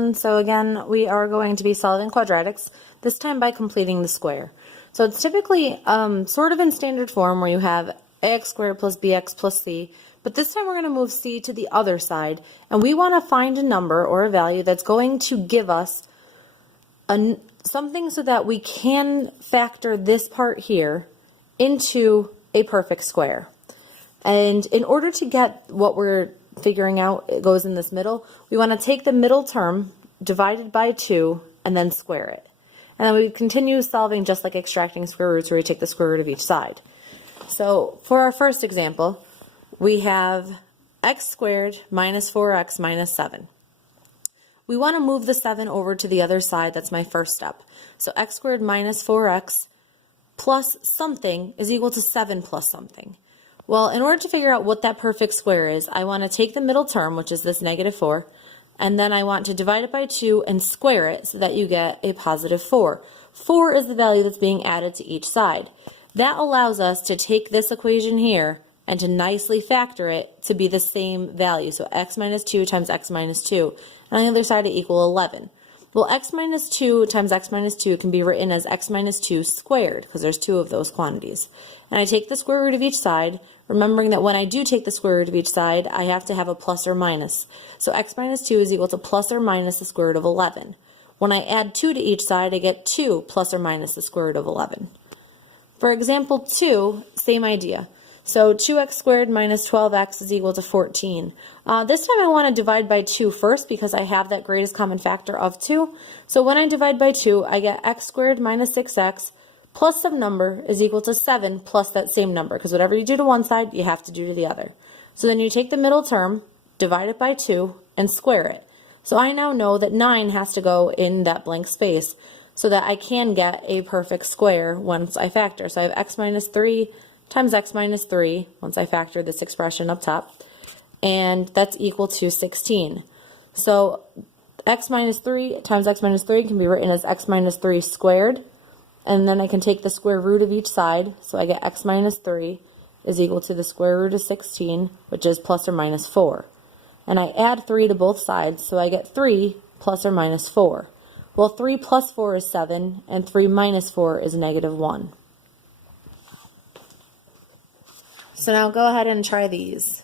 everyone. So again, we are going to be solving quadratics, this time by completing the square. So it's typically sort of in standard form where you have ax squared plus bx plus c, but this time we're going to move c to the other side, and we want to find a number or a value that's going to give us something so that we can factor this part here into a perfect square. And in order to get what we're figuring out, it goes in this middle, we want to take the middle term, divide it by 2, and then square it. And then we continue solving just like extracting square roots, where we take the square root of each side. So for our first example, we have x squared minus 4x minus 7. We want to move the 7 over to the other side. That's my first step. So x squared minus 4x plus something is equal to 7 plus something. Well, in order to figure out what that perfect square is, I want to take the middle term, which is this negative 4, and then I want to divide it by 2 and square it so that you get a positive 4. 4 is the value that's being added to each side. That allows us to take this equation here and to nicely factor it to be the same value. So x minus 2 times x minus 2, and on the other side it equal 11. Well, x minus 2 times x minus 2 can be written as x minus 2 squared, because there's 2 of those quantities. And I take the square root of each side, remembering that when I do take the square root of each side, I have to have a plus or minus. So x minus 2 is equal to plus or minus the square root of 11. When I add 2 to each side, I get 2 plus or minus the square root of 11. For example 2, same idea. So 2x squared minus 12x is equal to 14. This time I want to divide by 2 first because I have that greatest common factor of 2. So when I divide by 2, I get x squared minus 6x plus some number is equal to 7 plus that same number, because whatever you do to one side, you have to do to the other. So then you take the middle term, divide it by 2, and square it. So I now know that 9 has to go in that blank space so that I can get a perfect square once I factor. So I have x minus 3 times x minus 3, once I factor this expression up top, and that's equal to 16. So x minus 3 times x minus 3 can be written as x minus 3 squared, and then I can take the square root of each side, so I get x minus 3 is equal to the square root of 16, which is plus or minus 4. And I add 3 to both sides, so I get 3 plus or minus 4. Well, 3 plus 4 is 7, and 3 minus 4 is negative 1. So now go ahead and try these.